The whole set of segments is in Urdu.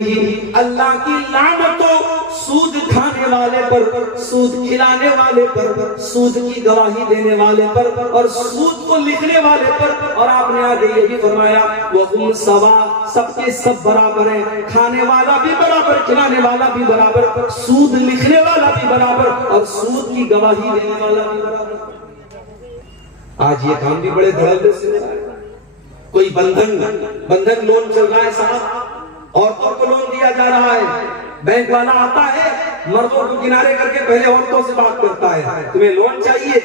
اللہ کی لعنت ہو سود کھانے والے پر، سود کھلانے والے پر، سود کی گواہی دینے والے پر اور سود کو لکھنے والے پر۔ اور آپ نے آگے یہ بھی فرمایا وَهُمْ سَوَاءٌ، سب کے سب برابر ہیں، کھانے والا بھی برابر، کھلانے والا بھی برابر، سود لکھنے والا بھی برابر اور سود کی گواہی دینے والا بھی برابر۔ آج یہ کام بھی بڑے دھڑلے سے ہو رہا ہے۔ کوئی بندھن لون چل رہا ہے صاحب، عورتوں کو لون دیا جا رہا ہے، بینک والا آتا ہے مردوں کو کنارے کر کے پہلے عورتوں سے بات کرتا ہے، تمہیں لون چاہیے؟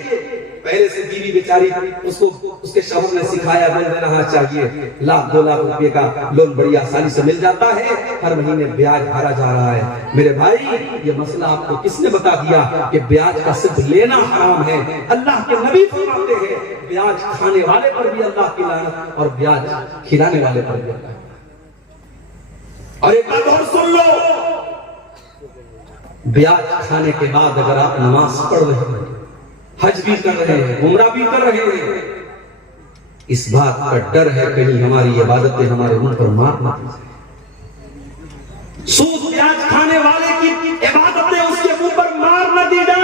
پہلے سے بیوی بیچاری اس کو اس کے شوہر نے سکھایا بول دینا ہاں چاہیے، لاکھ 2 لاکھ روپے کا لون بڑی آسانی سے مل جاتا ہے، ہر مہینے بیاج بھرا جا رہا ہے۔ میرے بھائی یہ مسئلہ آپ کو کس نے بتا دیا کہ بیاج کا صرف لینا حرام ہے؟ اللہ کے نبی فرماتے ہیں بیاج کھانے والے پر بھی اللہ کی لعنت اور بیاج کھلانے والے پر بھی اللہ۔ اور ایک بات اور سن لو، بیاج کھانے کے بعد اگر آپ نماز پڑھ رہے ہیں، حج بھی کر رہے ہیں، عمرہ بھی کر رہے ہیں، اس بات کا ڈر ہے کہیں ہماری عبادتیں ہمارے منہ پر مار نہ دی جائیں۔ سود بیاج کھانے والے کی عبادتیں اس کے منہ پر مار نہ دی جائیں،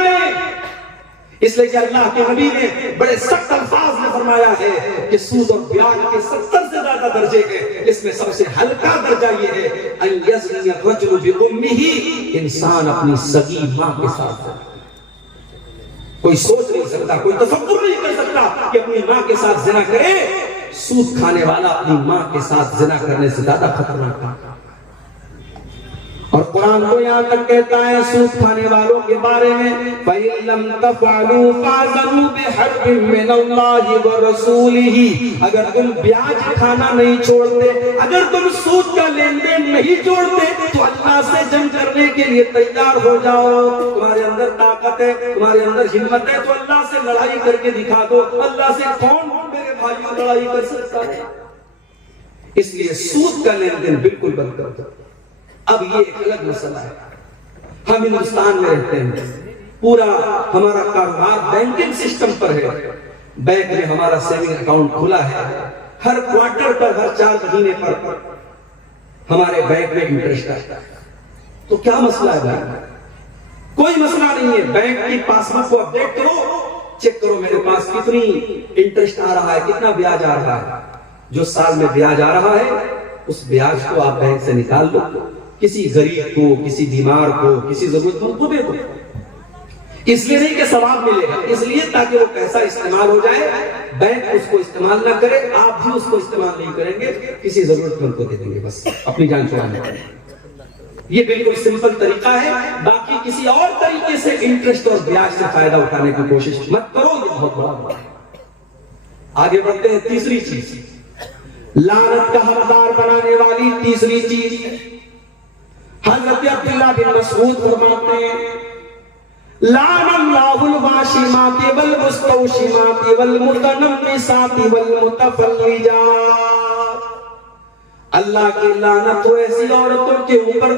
اس لیے کہ اللہ کے نبی نے بڑے سخت الفاظ میں فرمایا ہے کہ سود اور بیاج کے 70 سے زیادہ درجے ہیں، اس میں سب سے ہلکا درجہ یہ ہے ان یزنی الرجل بامہ، انسان اپنی سگی ماں کے ساتھ۔ کوئی سوچ نہیں سکتا، کوئی تصور نہیں کر سکتا کہ اپنی ماں کے ساتھ زنا کرے۔ سود کھانے والا اپنی ماں کے ساتھ زنا کرنے سے زیادہ خطرناک ہے۔ اور قرآن تو یہاں تک کہتا ہے سود کھانے والوں کے بارے میں فَإِن لَمْ تَفْعَلُوا فَاعْذَرُوا بِحَرْبٍ مِّنَ اللَّهِ وَرَسُولِهِ، اگر تم بیاج کھانا نہیں چھوڑتے، اگر تم سود کا لین دین نہیں چھوڑتے تو اللہ سے جنگ کرنے کے لیے تیار ہو جاؤ۔ تمہارے اندر طاقت ہے، تمہارے اندر ہمت ہے تو اللہ سے لڑائی کر کے دکھا دو۔ اللہ سے کون میرے بھائیوں لڑائی کر سکتا ہے؟ اس لیے سود کا لین دین بالکل بند کر دو۔ اب یہ ایک الگ مسئلہ ہے، ہم ہندوستان میں رہتے ہیں، پورا ہمارا کاروبار بینکنگ سسٹم پر ہے، بینک میں ہمارا سیونگ اکاؤنٹ کھلا ہے، ہر کوارٹر پر، ہر 4 مہینے پر ہمارے بینک میں انٹرسٹ آتا ہے۔ تو کیا مسئلہ ہے بھائی؟ کوئی مسئلہ نہیں ہے، بینک کی پاس بک کو اپڈیٹ کرو، چیک کرو میرے پاس کتنی انٹرسٹ آ رہا ہے، کتنا بیاج آ رہا ہے۔ جو سال میں بیاج آ رہا ہے اس بیاج کو آپ بینک سے نکال لو، کسی غریب کو، کسی بیمار کو، کسی ضرورت مند کو دے دو۔ اس لیے نہیں کہ ثواب ملے گا، اس لیے تاکہ وہ پیسہ استعمال ہو جائے، بینک اس کو استعمال نہ کرے، آپ بھی اس کو استعمال نہیں کریں گے، کسی ضرورت مند کو دے دیں گے، بس اپنی جان چھڑانے کے لیے۔ یہ بالکل سمپل طریقہ ہے، باقی کسی اور طریقے سے انٹرسٹ اور بیاج سے فائدہ اٹھانے کی کوشش مت کرو، یہ بہت بڑا بات ہے۔ آگے بڑھتے ہیں، تیسری چیز، لعنت کا حقدار بنانے والی تیسری چیز، حضرت عبداللہ بن مسعود فرماتے ہیں لعن اللہ الواشمات والمستوشمات والمتنمسات والمتفلجات، اللہ کی لعنت ہو ایسی عورتوں کے اوپر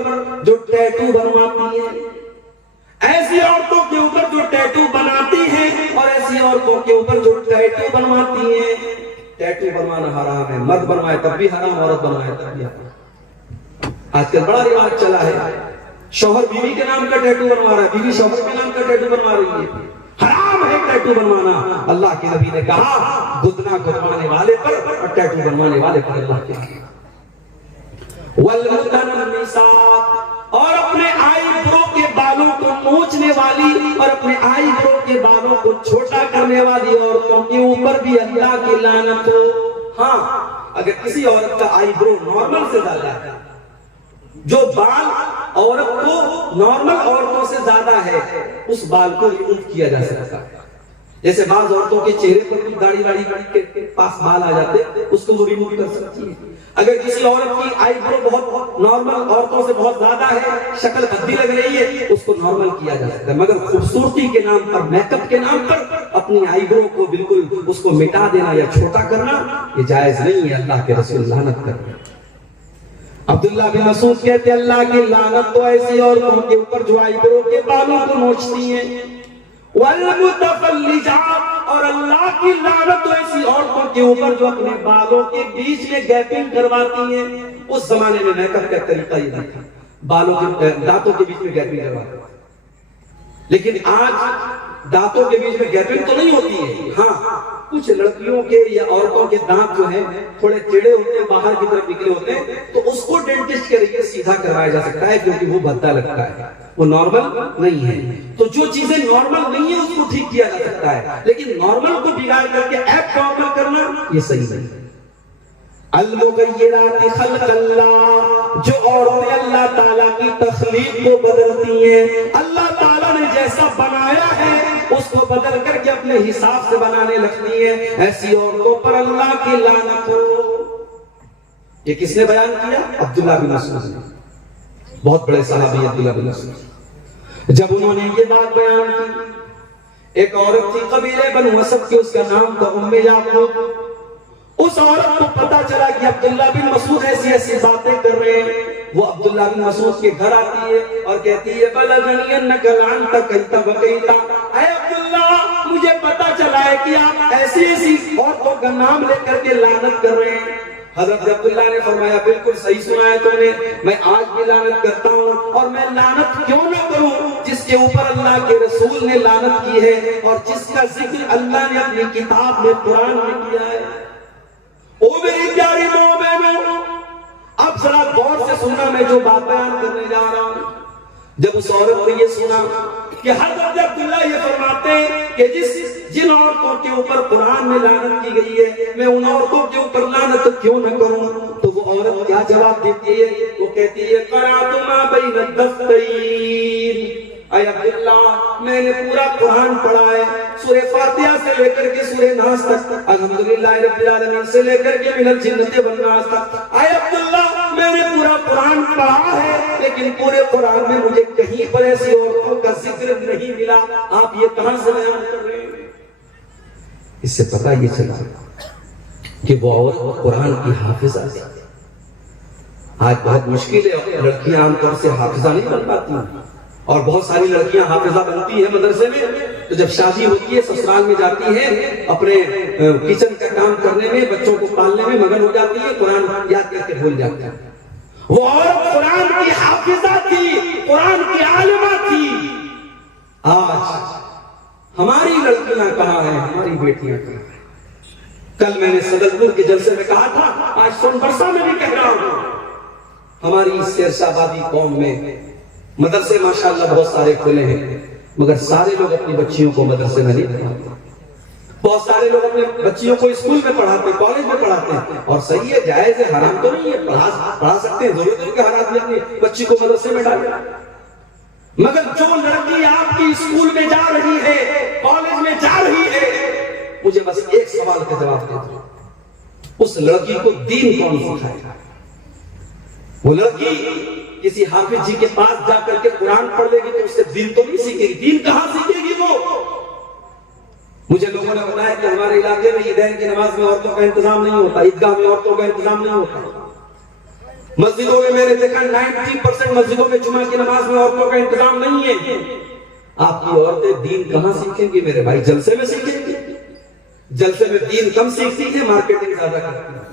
جو ٹیٹو بنواتی ہیں، ایسی عورتوں کے اوپر جو ٹیٹو بناتی ہیں اور ایسی عورتوں کے اوپر جو ٹیٹو بنواتی ہیں۔ ٹیٹو بنوانا حرام ہے، مرد بنوائے تب بھی حرام، عورت بنوائے تب بھی حرام۔ آج کل بڑا رواج چلا ہے، شوہر بیوی کے نام کا ٹیٹو بنوا رہا ہے، بیوی شوہر کے نام کا ٹیٹو بنوا رہی ہے۔ حرام ہے ٹیٹو بنوانا۔ اللہ کے نبی نے کہا گدنا گدوانے والے پر اور ٹیٹو بنوانے والے پر اللہ کے والمتنمسات، اور اپنے آئی برو کے بالوں کو نوچنے والی اور اپنے آئی برو کے بالوں کو چھوٹا کرنے والی عورتوں کے اوپر بھی اللہ کی لعنت ہو۔ ہاں اگر کسی عورت کا آئی برو نارمل سے زیادہ ہے، جو بال عورت کو نارمل عورتوں سے زیادہ ہے، اس بال کو ریموو کیا جا سکتا ہے۔ جیسے بعض عورتوں کے چہرے پر بھی داڑھی واڑی کے پاس بال آ جاتے، اس کو وہ ریموو کر سکتی ہے۔ اگر کسی عورت کی آئی برو بہت نارمل عورتوں سے بہت زیادہ ہے، شکل بھدی لگ رہی ہے، اس کو نارمل کیا جا سکتا ہے، مگر خوبصورتی کے نام پر، میک اپ کے نام پر اپنی آئی برو کو بالکل اس کو مٹا دینا یا چھوٹا کرنا یہ جائز نہیں ہے، اللہ کے رسول لعنت کرتے ہیں۔ عبداللہ بن مسعود کہتے ہیں اللہ کی لعنت تو ایسی عورتوں کے اوپر جو آئی برو کے بالوں کو نوچتی ہیں، والمتفلجات، اور اللہ کی لعنت ایسی عورتوں کے اوپر جو اپنے بالوں کے بیچ میں گیپنگ کرواتی ہیں. اس زمانے میں میک اپ کا طریقہ یہ تھا, بالوں کے دانتوں کے بیچ میں گیپنگ کرواتے. لیکن آج دانتوں کے بیچ میں گیپنگ تو نہیں ہوتی ہے. ہاں کچھ لڑکیوں کے یا عورتوں کے دانت جو ہیں تھوڑے ٹیڑھے ہوتے ہیں, باہر کی طرف نکلے ہوتے ہیں, تو اس کو ڈینٹسٹ کے ذریعے سیدھا کروایا جا سکتا ہے کیونکہ وہ بھدا لگتا ہے, وہ نارمل نہیں ہے. تو جو چیزیں نارمل نہیں ہیں اس کو ٹھیک کیا جا سکتا ہے, لیکن نارمل کو بگاڑ کر کے ایب نارمل کرنا یہ صحیح نہیں ہے. المغیرات خلق اللہ, جو عورتیں اللہ تعالیٰ کی تخلیق کو بدلتی ہیں, اللہ تعالیٰ نے جیسا بنایا ہے اس کو بدل کر کے اپنے حساب سے بنانے لگتی ہیں, ایسی عورتوں پر اللہ کی لعنت ہو. یہ کس نے بیان کیا؟ عبداللہ بن مسعود نے, بہت بڑے صحابی عبداللہ بن مسعود. جب انہوں نے یہ بات بیان کی, ایک عورت تھی قبیلے بنو اسد کی, اس کا نام تھا ام یعقوب. اس عورت کو پتا چلا کہ عبداللہ بن مسعود ایسی ایسی باتیں کر رہے ہیں. وہ عبداللہ بن مسعود کے گھر آتی ہے اور کہتی ہے بلغنی انک لعنت کیت وکیت, اے عبداللہ مجھے پتا چلا ہے کہ آپ ایسی ایسی عورتوں کا نام لے کر کے لعنت کر رہے ہیں. حضرت عبداللہ نے فرمایا بالکل صحیح سنا ہے تم نے, میں آج بھی لعنت کرتا ہوں, اور میں لعنت کیوں نہ کروں جس کے اوپر اللہ کے رسول نے لعنت کی ہے اور جس کا ذکر اللہ نے اپنی کتاب میں قرآن میں کیا ہے. او میری پیاری ماں بہنوں, اب ذرا غور سے سننا میں جو بات بیان کرنے جا رہا ہوں. جب اس عورت نے یہ سنا کہ حضرت عبداللہ یہ فرماتے ہیں کہ جن عورتوں کے اوپر قرآن میں لعنت کی گئی ہے میں ان عورتوں کے اوپر لعنت کیوں نہ کروں, تو وہ عورت کیا جواب دیتی ہے؟ وہ کہتی ہے قرأت ما بین الدفتین, اے عبداللہ میں نے پورا قرآن پڑھا ہے, سورہ فاتحہ سے لے کر کے سورہ ناس تک, الحمدللہ رب العالمین سے لے کر کے من الجنۃ والناس تک. اے عبداللہ میں نے پورا قرآن پڑھا ہے, لیکن پورے قرآن میں مجھے کہیں پر ایسی عورتوں کا ذکر نہیں ملا. آپ یہ کہاں سے بیان کر رہے ہیں؟ اس سے پتہ یہ چلا کہ وہ عورت قرآن کی حافظہ ہے. آج بہت مشکل ہے, لڑکیاں عام طور سے حافظہ نہیں بن پاتی ہیں, اور بہت ساری لڑکیاں حافظہ بنتی ہیں مدرسے میں, تو جب شادی ہوتی ہے سسرال میں جاتی ہیں, اپنے کچن کا کام کرنے میں, بچوں کو پالنے میں مگن ہو جاتی ہے, قرآن یاد کر کے بھول جاتی ہے. وہ عورت قرآن کی حافظہ تھی, قرآن کی عالمہ تھی. آج ہماری لڑکیاں کہاں ہیں, ہماری بیٹیاں کہاں ہیں؟ کل میں نے صدرپور کے جلسے میں کہا تھا, آج سون برسا میں بھی کہہ رہا ہوں, ہماری سیرسہ آبادی قوم میں مدرسے ماشاءاللہ بہت سارے کھلے ہیں, مگر سارے لوگ اپنی بچیوں کو مدرسے میں نہیں پڑھاتے. بہت سارے لوگ اپنے بچیوں کو اسکول میں پڑھاتے, کالج میں پڑھاتے ہیں, اور صحیح ہے, جائز ہے, حرام تو نہیں ہے, پڑھا سکتے ہیں, ضرورت ہے کہ ہر آدمی اپنی بچی کو مدرسے میں ڈالے. مگر جو لڑکی آپ کی اسکول میں جا رہی ہے, کالج میں جا رہی ہے, مجھے بس ایک سوال کا جواب دے دو, اس لڑکی کو دین کون سکھائے گا؟ وہ لڑکی کسی حافظ جی کے پاس جا کر کے قرآن پڑھ لے گی تو اس سے دین تو نہیں سیکھے گی. دین کہاں سیکھے گی وہ؟ مجھے لوگوں نے بتایا کہ ہمارے علاقے میں عیدین کی نماز میں عورتوں کا انتظام نہیں ہوتا, عیدگاہ میں عورتوں کا انتظام نہیں ہوتا. مسجدوں میں میں نے دیکھا 90% مسجدوں میں جمعہ کی نماز میں عورتوں کا انتظام نہیں ہے. آپ کی عورتیں دین کہاں سیکھیں گی میرے بھائی؟ جلسے میں سیکھیں گی. جلسے میں دین کم سیکھتی ہیں, مارکیٹنگ زیادہ کرتی ہیں.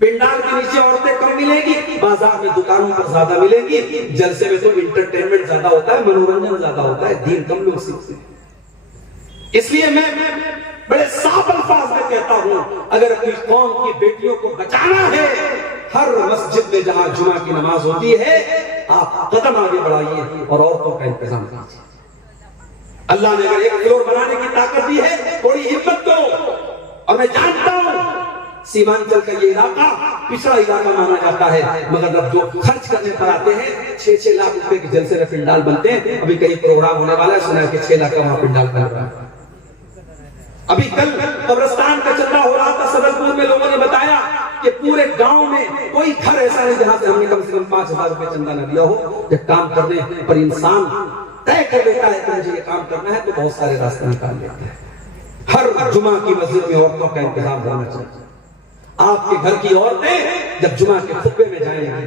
پنڈال کے نیچے عورتیں کم ملیں گی, بازار میں دکانوں پر زیادہ ملیں گی. جلسے میں تو انٹرٹینمنٹ زیادہ ہوتا ہے, منورنجن زیادہ ہوتا ہے, دین کم لوگ سیکھتے ہیں. اس لیے میں بڑے صاف الفاظ میں کہتا ہوں, اگر اپنی قوم کی بیٹیوں کو بچانا ہے, ہر مسجد میں جہاں جمعہ کی نماز ہوتی ہے آپ قدم آگے بڑھائیے اور عورتوں کا انتظام کیجیے. اللہ نے اگر ایک فلور بنانے کی طاقت دی ہے, تھوڑی ہمت کرو. اور میں جانتا ہوں سیمانچل کا یہ علاقہ پچھڑا علاقہ مانا جاتا ہے, مگر اب جو خرچ کرنے پر آتے ہیں 6-6 لاکھ روپے کے جلسے میں پنڈال بنتے ہیں. ابھی کئی پروگرام ہونے والا ہے, سنا ہے کہ 6 لاکھ کا وہاں پنڈال بن رہا ہے. ابھی کل قبرستان کا چندہ ہو رہا تھا صدرپور میں, لوگوں نے بتایا کہ پورے گاؤں میں کوئی گھر ایسا نہیں جہاں سے ہم نے کم سے کم 5,000 روپے چندہ نہ دیا ہو. جب کام کرنے پر انسان طے کر لیتا ہے کہ مجھے یہ کام کرنا ہے, تو بہت سارے راستے نکال لیتا ہے. ہر جمعہ کی مسجد میں عورتوں کا انتظام ہونا چاہیے. آپ کے گھر کی عورتیں جب جمعہ کے خطبے میں جائیں گے,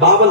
52